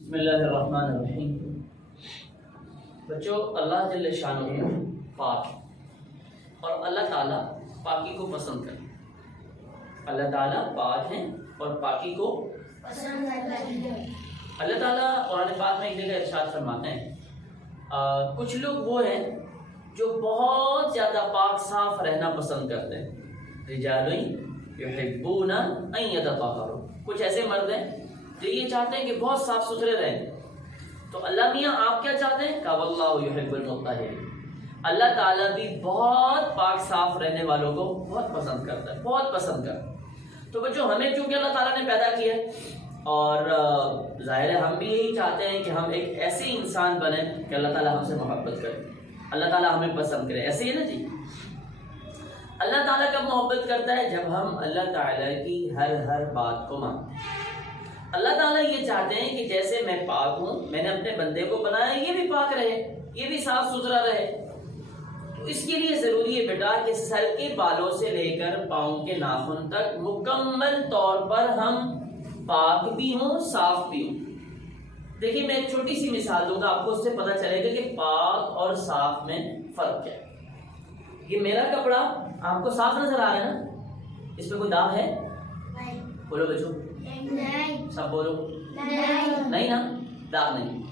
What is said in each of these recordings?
بسم اللہ الرحمن الرحیم۔ بچوں، اللہ جل شانہ پاک اور اللہ تعالیٰ پاکی کو پسند کرتے ہیں۔ اللہ تعالیٰ پاک ہیں اور پاکی کو پسند کرتے ہیں۔ اللہ تعالیٰ قرآن پاک میں ایک جگہ ارشاد فرماتے ہیں، کچھ لوگ وہ ہیں جو بہت زیادہ پاک صاف رہنا پسند کرتے ہیں۔ رجال یحبون ان یتطہروا، کچھ ایسے مرد ہیں جو یہ چاہتے ہیں کہ بہت صاف ستھرے رہیں۔ تو اللہ میاں آپ کیا چاہتے ہیں؟ کہ واللہ یحب المطہرین، اللہ تعالیٰ بھی بہت پاک صاف رہنے والوں کو بہت پسند کرتا ہے، بہت پسند کرتا ہے۔ تو بچوں، ہمیں چونکہ اللہ تعالیٰ نے پیدا کیا ہے اور ظاہر ہے ہم بھی یہی چاہتے ہیں کہ ہم ایک ایسے انسان بنیں کہ اللہ تعالیٰ ہم سے محبت کرے، اللہ تعالیٰ ہمیں پسند کرے۔ ایسے ہی نا جی، اللہ تعالیٰ کب محبت کرتا ہے؟ جب ہم اللہ تعالیٰ کی ہر بات کو مانتے ہیں۔ اللہ تعالیٰ یہ چاہتے ہیں کہ جیسے میں پاک ہوں، میں نے اپنے بندے کو بنایا یہ بھی پاک رہے، یہ بھی صاف ستھرا رہے۔ تو اس کے لیے ضروری ہے بیٹا کہ سر کے بالوں سے لے کر پاؤں کے ناخن تک مکمل طور پر ہم پاک بھی ہوں، صاف بھی ہوں۔ دیکھیے، میں ایک چھوٹی سی مثال دوں گا، آپ کو اس سے پتہ چلے گا کہ پاک اور صاف میں فرق کیا ہے۔ یہ میرا کپڑا آپ کو صاف نظر آ رہا ہے نا؟ اس پہ کوئی داغ ہے؟ بولو بچوں، سب بولو، نہیں نا، داغ نہیں۔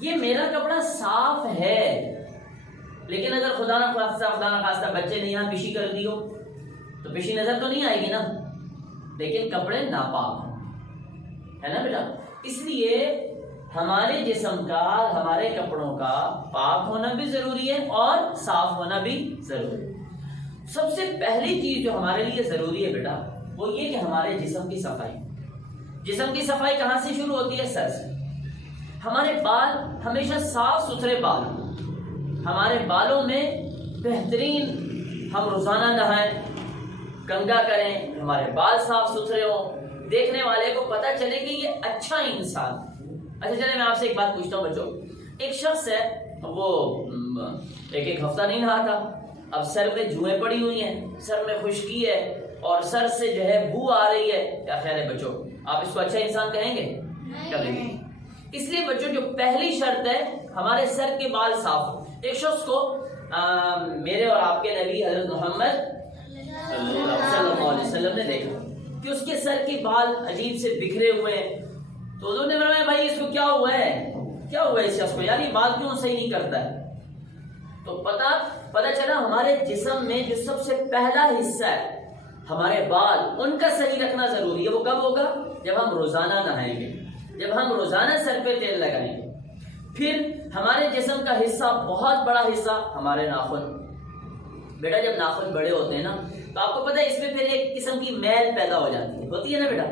یہ میرا کپڑا صاف ہے، لیکن اگر خدا نہ خواستہ بچے نے یہاں پشی کر دی ہو تو پشی نظر تو نہیں آئے گی نا، لیکن کپڑے ناپاک ہے نا بیٹا۔ اس لیے ہمارے جسم کا، ہمارے کپڑوں کا پاک ہونا بھی ضروری ہے اور صاف ہونا بھی ضروری ہے۔ سب سے پہلی چیز جو ہمارے لیے ضروری ہے بیٹا، وہ یہ کہ ہمارے جسم کی صفائی۔ جسم کی صفائی کہاں سے شروع ہوتی ہے؟ سر سے۔ ہمارے بال ہمیشہ صاف ستھرے بال، ہمارے بالوں میں بہترین، ہم روزانہ نہائیں، کنگھا کریں، ہمارے بال صاف ستھرے ہوں، دیکھنے والے کو پتہ چلے کہ یہ اچھا انسان۔ اچھا چلے، میں آپ سے ایک بات پوچھتا ہوں بچوں۔ ایک شخص ہے، وہ ایک ہفتہ نہیں نہا تھا، اب سر میں جوئیں پڑی ہوئی ہیں، سر میں خشکی ہے اور سر سے جو ہے بو آ رہی ہے، کیا خیال ہے بچوں؟ آپ اس کو اچھا انسان کہیں گے؟ کبھی نہیں۔ اس لیے بچوں، جو پہلی شرط ہے، ہمارے سر کے بال صاف ہو۔ ایک شخص کو میرے اور آپ کے نبی حضرت محمد صلی اللہ علیہ وسلم نے دیکھا کہ اس کے سر کے بال عجیب سے بکھرے ہوئے ہیں۔ تو حضور نے فرمایا، بھائی اس کو کیا ہوا ہے؟ کیا ہوا ہے اس شخص کو؟ یار یہ بال کیوں صحیح نہیں کرتا ہے؟ تو پتہ چلا ہمارے جسم میں جو سب سے پہلا حصہ ہے ہمارے بال، ان کا صحیح رکھنا ضروری ہے۔ وہ کب ہوگا؟ جب ہم روزانہ نہائیں گے، جب ہم روزانہ سر پہ تیل لگائیں گے۔ پھر ہمارے جسم کا حصہ، بہت بڑا حصہ، ہمارے ناخن۔ بیٹا جب ناخن بڑے ہوتے ہیں نا، تو آپ کو پتہ ہے اس میں پھر ایک قسم کی میل پیدا ہو جاتی ہے، ہوتی ہے نا بیٹا؟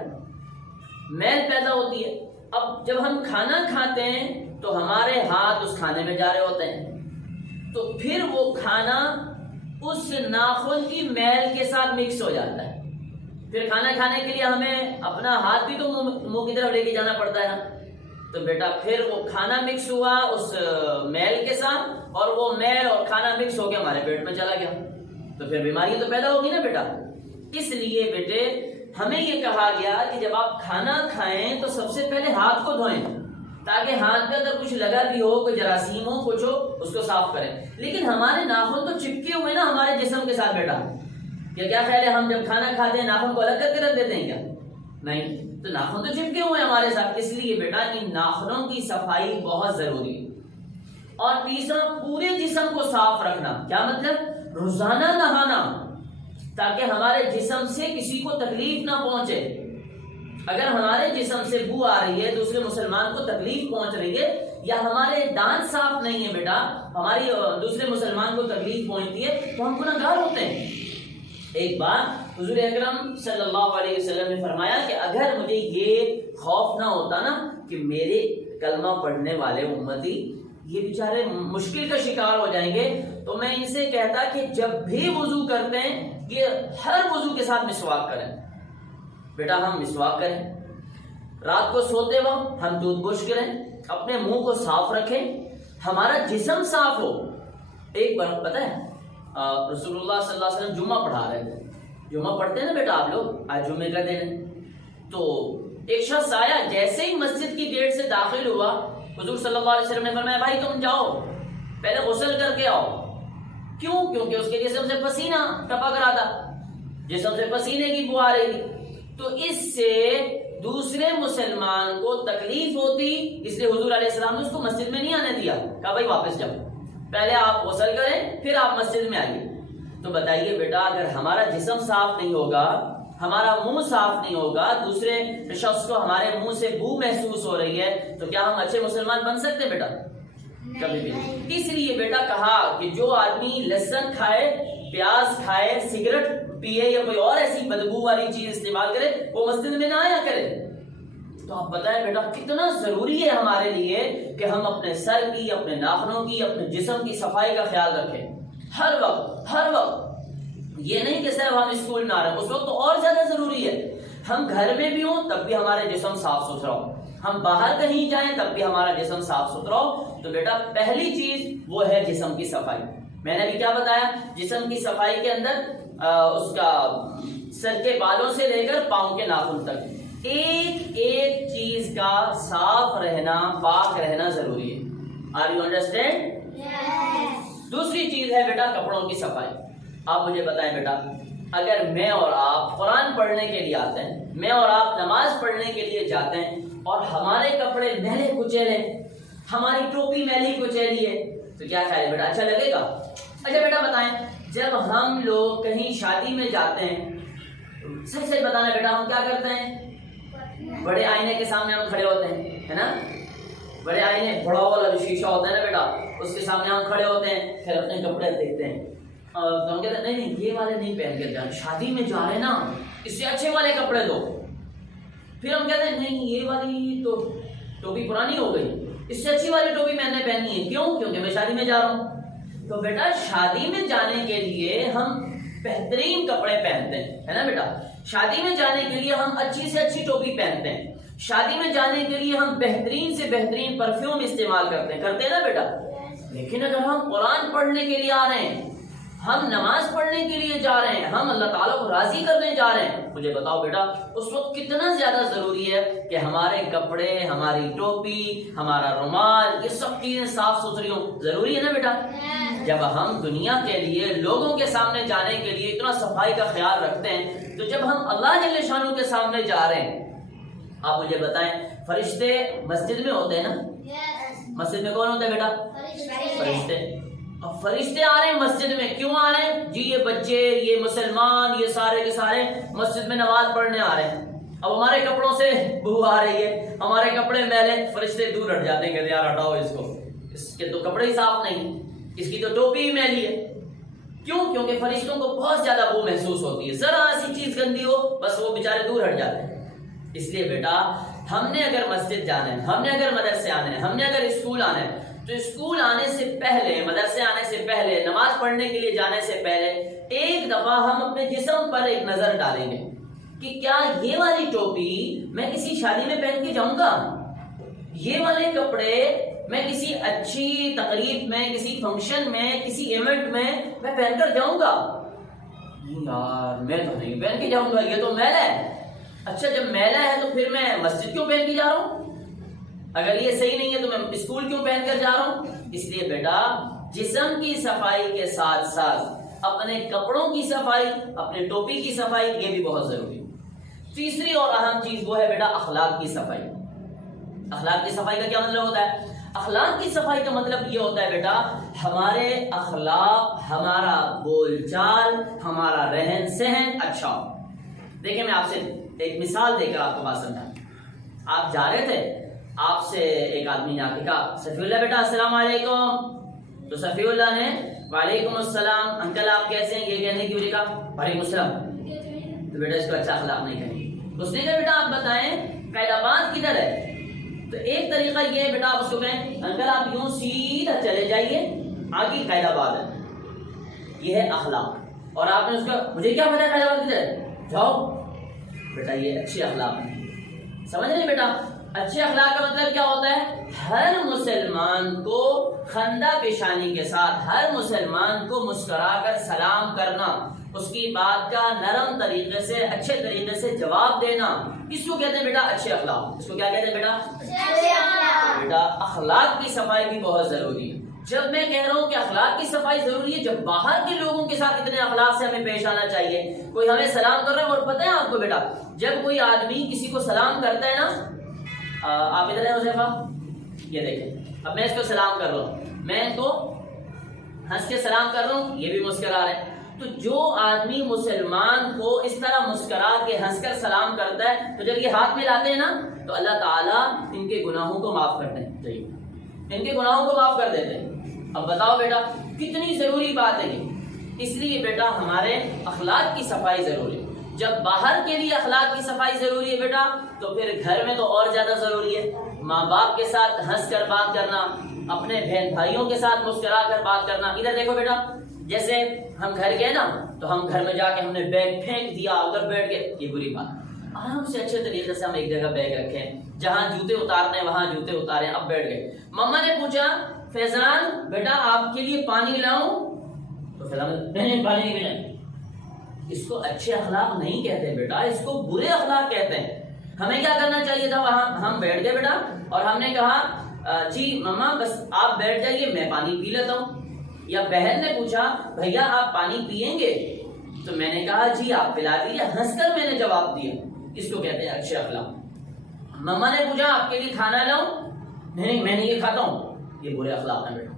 میل پیدا ہوتی ہے۔ اب جب ہم کھانا کھاتے ہیں تو ہمارے ہاتھ اس کھانے میں جا رہے ہوتے ہیں، تو پھر وہ کھانا اس ناخن کی میل کے ساتھ مکس ہو جاتا ہے۔ پھر کھانا کھانے کے لیے ہمیں اپنا ہاتھ بھی تو منہ کی طرف لے کے جانا پڑتا ہے نا۔ تو بیٹا پھر وہ کھانا مکس ہوا اس میل کے ساتھ، اور وہ میل اور کھانا مکس ہو کے ہمارے پیٹ میں چلا گیا، تو پھر بیماری تو پیدا ہوگی نا بیٹا۔ اس لیے بیٹے ہمیں یہ کہا گیا کہ جب آپ کھانا کھائیں تو سب سے پہلے ہاتھ کو دھوئیں، تاکہ ہاتھ میں اگر کچھ لگا بھی ہو، کوئی جراثیم ہو، کچھ ہو، اس کو صاف کریں۔ لیکن ہمارے ناخن تو چپکے ہوئے نا ہمارے جسم کے ساتھ بیٹا۔ کیا خیال ہے ہم جب کھانا کھاتے ہیں ناخن کو الگ کر کے رکھ دیتے ہیں کیا؟ نہیں، تو ناخن تو چپکے ہوئے ہمارے ساتھ۔ اس لیے بیٹا ان ناخنوں کی صفائی بہت ضروری ہے۔ اور تیسرا، پورے جسم کو صاف رکھنا۔ کیا مطلب؟ روزانہ نہانا، تاکہ ہمارے جسم سے کسی کو تکلیف نہ پہنچے۔ اگر ہمارے جسم سے بو آ رہی ہے، دوسرے مسلمان کو تکلیف پہنچ رہی ہے، یا ہمارے دانت صاف نہیں ہے بیٹا، ہماری دوسرے مسلمان کو تکلیف پہنچتی ہے، تو ہم گناہ گار ہوتے ہیں۔ ایک بار حضور اکرم صلی اللہ علیہ وسلم نے فرمایا کہ اگر مجھے یہ خوف نہ ہوتا نا کہ میرے کلمہ پڑھنے والے امتی یہ بیچارے مشکل کا شکار ہو جائیں گے، تو میں ان سے کہتا کہ جب بھی وضو کرتے ہیں یہ ہر وضو کے ساتھ مسواک کریں۔ بیٹا ہم مسواک کریں، رات کو سوتے وقت ہم دودھ برش کریں، اپنے منہ کو صاف رکھیں، ہمارا جسم صاف ہو۔ ایک بار پتہ ہے رسول اللہ صلی اللہ علیہ وسلم جمعہ پڑھا رہے تھے، جمعہ پڑھتے ہیں نا بیٹا آپ لوگ، آج جمعے کا دن ہے، تو ایک شخص آیا، جیسے ہی مسجد کی گیٹ سے داخل ہوا، حضور صلی اللہ علیہ وسلم نے فرمایا بھائی تم جاؤ پہلے غسل کر کے آؤ. کیوں؟ کیونکہ اس کے جسم سے پسینہ ٹپک رہا تھا، جسم سے پسینے کی بو آ رہی تھی. تو اس سے دوسرے مسلمان کو تکلیف ہوتی، اس لیے حضور علیہ السلام نے اس کو مسجد میں نہیں آنے دیا. کہا بھائی واپس جاؤ، پہلے آپ غسل کریں پھر آپ مسجد میں آئیے. تو بتائیے بیٹا، اگر ہمارا جسم صاف نہیں ہوگا، ہمارا منہ صاف نہیں ہوگا، دوسرے شخص کو ہمارے منہ سے بو محسوس ہو رہی ہے، تو کیا ہم اچھے مسلمان بن سکتے بیٹا؟ کبھی بھی نہیں. اس لیے بیٹا کہا کہ جو آدمی لہسن کھائے، پیاز کھائے، سگریٹ پیے یا کوئی اور ایسی بدبو والی چیز استعمال کرے، وہ مسجد میں نہ آیا کرے. تو آپ بتائیں بیٹا کتنا ضروری ہے ہمارے لیے کہ ہم اپنے سر کی، اپنے ناخنوں کی، اپنے جسم کی صفائی کا خیال رکھیں ہر وقت. یہ نہیں کہ صرف ہم اسکول میں آ رہے ہیں، اس وقت تو اور زیادہ ضروری ہے. ہم گھر میں بھی ہوں تب بھی ہمارے جسم صاف ستھرا ہو، ہم باہر کہیں جائیں تب بھی ہمارا جسم صاف ستھرا ہو. تو بیٹا پہلی چیز وہ ہے جسم کی صفائی. میں نے بھی کیا بتایا؟ جسم کی صفائی کے اندر اس کا سر کے بالوں سے لے کر پاؤں کے ناخن تک ایک ایک چیز کا صاف رہنا، پاک رہنا ضروری ہے. Are you understand? دوسری چیز ہے بیٹا کپڑوں کی صفائی. آپ مجھے بتائیں بیٹا، اگر میں اور آپ قرآن پڑھنے کے لیے آتے ہیں، میں اور آپ نماز پڑھنے کے لیے جاتے ہیں اور ہمارے کپڑے میلے کچیلے، ہماری ٹوپی میلی کچیلی ہے، تو کیا خیال ہے بیٹا؟ اچھا لگے گا؟ اچھا بیٹا بتائیں، جب ہم لوگ کہیں شادی میں جاتے ہیں، سچ سچ بتانا بیٹا، ہم کیا کرتے ہیں؟ بڑے آئینے کے سامنے ہم کھڑے ہوتے ہیں، ہے نا؟ بڑے آئینے، بڑا والا جو شیشہ ہوتا ہے نا بیٹا، اس کے سامنے ہم کھڑے ہوتے ہیں، پھر اپنے کپڑے دیکھتے ہیں اور ہم کہتے ہیں نہیں یہ والے نہیں پہن کے جانا، شادی میں جا رہے ہیں نا، اس سے اچھے والے کپڑے دو. پھر ہم کہتے ہیں نہیں یہ والی تو ٹوپی پرانی ہو گئی، اس سے اچھی والی ٹوپی میں نے پہنی ہے. کیوں؟ کیونکہ میں شادی میں جا رہا ہوں. تو بیٹا شادی میں جانے کے لیے ہم بہترین کپڑے پہنتے ہیں، ہے نا بیٹا؟ شادی میں جانے کے لیے ہم اچھی سے اچھی ٹوپی پہنتے ہیں، شادی میں جانے کے لیے ہم بہترین سے بہترین پرفیوم استعمال کرتے ہیں نا بیٹا؟ لیکن اگر ہم قرآن پڑھنے کے لیے آ رہے ہیں، ہم نماز پڑھنے کے لیے جا رہے ہیں، ہم اللہ تعالیٰ کو راضی کرنے جا رہے ہیں، مجھے بتاؤ بیٹا اس وقت کتنا زیادہ ضروری ہے کہ ہمارے کپڑے، ہماری ٹوپی، ہمارا رومال، یہ سب چیزیں صاف ستھری ہوں. ضروری ہے نا بیٹا؟ جب ہم دنیا کے لیے، لوگوں کے سامنے جانے کے لیے اتنا صفائی کا خیال رکھتے ہیں، تو جب ہم اللہ جل شانہ کے سامنے جا رہے ہیں، آپ مجھے بتائیں فرشتے مسجد میں ہوتے ہیں نا؟ مسجد میں کون ہوتا ہے بیٹا؟ فرشتے. اب فرشتے آ رہے ہیں مسجد میں، کیوں آ رہے ہیں؟ جی یہ بچے، یہ مسلمان، یہ سارے کے سارے مسجد میں نماز پڑھنے آ رہے ہیں. اب ہمارے کپڑوں سے بو آ رہی ہے، ہمارے کپڑے میلے، فرشتے دور ہٹ جاتے ہیں، کہتے ہیں یار ہٹاؤ اس کو، اس کے تو کپڑے ہی صاف نہیں، اس کی تو ٹوپی ہی میلی ہے. کیوں؟ کیونکہ فرشتوں کو بہت زیادہ بو محسوس ہوتی ہے، ذرا سی چیز گندی ہو بس وہ بیچارے دور ہٹ جاتے ہیں. اس لیے بیٹا ہم نے اگر مسجد جانا ہے، ہم نے اگر مدرسے آنا ہے، ہم نے اگر اسکول آنا ہے، تو اسکول آنے سے پہلے، مدرسے آنے سے پہلے، نماز پڑھنے کے لیے جانے سے پہلے ایک دفعہ ہم اپنے جسم پر ایک نظر ڈالیں گے کہ کیا یہ والی ٹوپی میں کسی شادی میں پہن کے جاؤں گا؟ یہ والے کپڑے میں کسی اچھی تقریب میں، کسی فنکشن میں، کسی ایونٹ میں پہن کر جاؤں گا؟ نہیں یار میں تو نہیں پہن کے جاؤں گا، یہ تو میلا ہے. اچھا جب میلا ہے تو پھر میں مسجد کیوں پہن کے جا رہا ہوں؟ اگر یہ صحیح نہیں ہے تو میں اسکول کیوں پہن کر جا رہا ہوں؟ اس لیے بیٹا جسم کی صفائی کے ساتھ ساتھ اپنے کپڑوں کی صفائی، اپنے ٹوپی کی صفائی، یہ بھی بہت ضروری ہے. تیسری اور اہم چیز وہ ہے بیٹا اخلاق کی صفائی. اخلاق کی صفائی کا کیا مطلب ہوتا ہے؟ اخلاق کی صفائی کا مطلب یہ ہوتا ہے بیٹا ہمارے اخلاق، ہمارا بول چال، ہمارا رہن سہن اچھا ہو. دیکھیں میں آپ سے ایک مثال دے کر آپ کو بات سمجھا. آپ جا رہے تھے، آپ سے ایک آدمی نے آ کے کہا صفی اللہ بیٹا السلام علیکم. تو صفی اللہ نے وعلیکم السلام انکل آپ کیسے ہیں، یہ کہنے کی وجہ کہا وعلیکم السلام. تو بیٹا اس کو اچھا اخلاق نہیں کہیں. اس نے کہا بیٹا آپ بتائیں قید آباد کدھر ہے؟ تو ایک طریقہ یہ ہے بیٹا آپ اس کو کہیں انکل آپ یوں سیدھا چلے جائیے، آگے قید آباد ہے. یہ ہے اخلاق. اور آپ نے اس کا مجھے کیا پتا قید آباد کدھر ہے، جاؤ. بیٹا یہ اچھے اخلاق نہیں. سمجھ رہے بیٹا اچھے اخلاق کا مطلب کیا ہوتا ہے؟ ہر مسلمان کو خندہ پیشانی کے ساتھ، ہر مسلمان کو مسکرا کر سلام کرنا، اس کی بات کا نرم طریقے سے اچھے طریقے سے جواب دینا، اس کو کہتے ہیں بیٹا اچھے اخلاق۔ اس کو کیا کہتے ہیں بیٹا؟ بیٹا اخلاق کی صفائی بھی بہت ضروری ہے۔ جب میں کہہ رہا ہوں کہ اخلاق کی صفائی ضروری ہے، جب باہر کے لوگوں کے ساتھ اتنے اخلاق سے ہمیں پیش آنا چاہیے۔ کوئی ہمیں سلام کر رہا ہے، اور پتہ ہے آپ کو بیٹا جب کوئی آدمی کسی کو سلام کرتا ہے نا، آپ ادھر ہیں حذیفہ، یہ دیکھیں اب میں اس کو سلام کر رہا ہوں، میں ان کو ہنس کے سلام کر رہا ہوں، یہ بھی مسکرا رہے ہیں۔ تو جو آدمی مسلمان کو اس طرح مسکرا کے ہنس کر سلام کرتا ہے، تو جب یہ ہاتھ میں لاتے ہیں نا تو اللہ تعالیٰ ان کے گناہوں کو معاف کرتے ہیں، ان کے گناہوں کو معاف کر دیتے ہیں۔ اب بتاؤ بیٹا کتنی ضروری بات ہے یہ۔ اس لیے بیٹا ہمارے اخلاق کی صفائی ضروری ہے۔ جب باہر کے لیے اخلاق کی صفائی ضروری ہے بیٹا، تو پھر گھر میں تو اور زیادہ ضروری ہے۔ ماں باپ کے ساتھ ہنس کر بات کرنا، اپنے بہن بھائیوں کے ساتھ مسکرا کر بات کرنا۔ ادھر دیکھو بیٹا، جیسے ہم گھر گئے نا تو ہم گھر میں جا کے ہم نے بیگ پھینک دیا، ادھر بیٹھ گئے، یہ بری بات۔ آرام سے اچھے طریقے سے ہم ایک جگہ بیگ رکھیں، جہاں جوتے اتارنے وہاں جوتے اتارے، اب بیٹھ گئے۔ مما نے پوچھا فیضان بیٹا آپ کے لیے پانی لاؤں؟ تو فیضان نہیں پانی نہیں ملے۔ اس کو اچھے اخلاق نہیں کہتے بیٹا، اس کو برے اخلاق کہتے ہیں۔ ہمیں کیا کرنا چاہیے تھا؟ وہاں ہم بیٹھ گئے بیٹا اور ہم نے کہا جی مما بس آپ بیٹھ جائیے میں پانی پی لیتا ہوں۔ یا بہن نے پوچھا بھیا آپ پانی پیئیں گے؟ تو میں نے کہا جی آپ پلا دیجیے، ہنس کر میں نے جواب دیا۔ اس کو کہتے ہیں اچھے اخلاق۔ مما نے پوچھا آپ کے لیے کھانا لاؤں؟ نہیں میں نہیں یہ کھاتا ہوں، یہ برے اخلاق ہیں بیٹا۔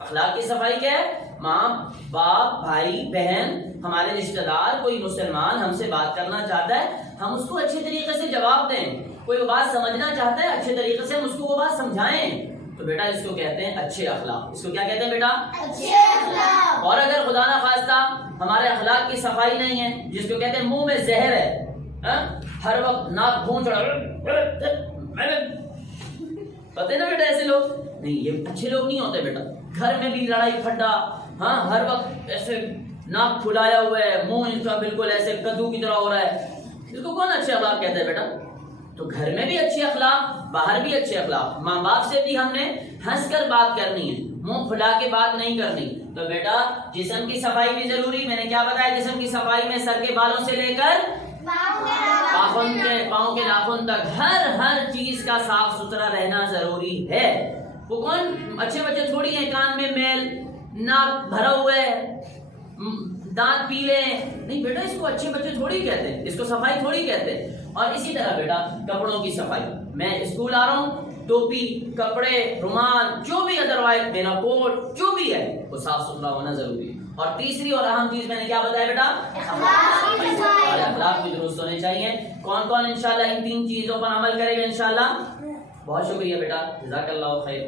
اخلاق کی صفائی کیا ہے؟ ماں باپ بھائی بہن ہمارے رشتہ دار کوئی مسلمان ہم سے بات کرنا چاہتا ہے، ہم اس کو اچھے طریقے سے جواب دیں۔ کوئی وہ بات سمجھنا چاہتا ہے اچھے طریقے سے ہم اس کو وہ بات سمجھائیں۔ تو بیٹا اس کو کہتے ہیں اچھے اخلاق۔ اس کو کیا کہتے ہیں بیٹا؟ اچھے اخلاق۔ اور اگر خدا نہ خواستہ ہمارے اخلاق کی صفائی نہیں ہے، جس کو کہتے ہیں منہ میں زہر ہے، ہر وقت ناک بھونچ پتہ ہے نا بیٹا ایسے لوگ نہیں، یہ اچھے لوگ نہیں ہوتے بیٹا۔ گھر میں بھی لڑائی پھڈا، ہاں ہر وقت ایسے ناک پھلایا ہوا ہے، منہ ان کا بالکل ایسے کدو کی طرح ہو رہا ہے، اس کو کون اچھے اخلاق کہتے ہیں بیٹا؟ تو گھر میں بھی اچھے اخلاق، باہر بھی اچھے اخلاق۔ ماں باپ سے بھی ہم نے ہنس کر بات کرنی ہے، منہ پھلا کے بات نہیں کرنی۔ تو بیٹا جسم کی صفائی بھی ضروری، میں نے کیا بتایا؟ جسم کی صفائی میں سر کے بالوں سے لے کر پاؤں کے ناخن تک ہر چیز کا صاف ستھرا رہنا ضروری ہے۔ وہ کون اچھے بچے تھوڑی ہیں کان میں میل، ناک بھرا ہوا ہے، دانت پیلے، نہیں بیٹا اس کو اچھے بچے تھوڑی کہتے ہیں، اس کو صفائی تھوڑی کہتے ہیں۔ اور اسی طرح بیٹا کپڑوں کی صفائی، میں اسکول آ رہا ہوں، ٹوپی کپڑے رومال جو بھی ادروائز میرا کوٹ جو بھی ہے وہ صاف ستھرا ہونا ضروری ہے۔ اور تیسری اور اہم چیز میں نے کیا بتایا بیٹا؟ اخلاق بھی درست ہونے چاہیے۔ کون کون انشاءاللہ ان 3 چیزوں پر عمل کرے گا انشاءاللہ؟ بہت شکریہ بیٹا، جزاک اللہ خیر۔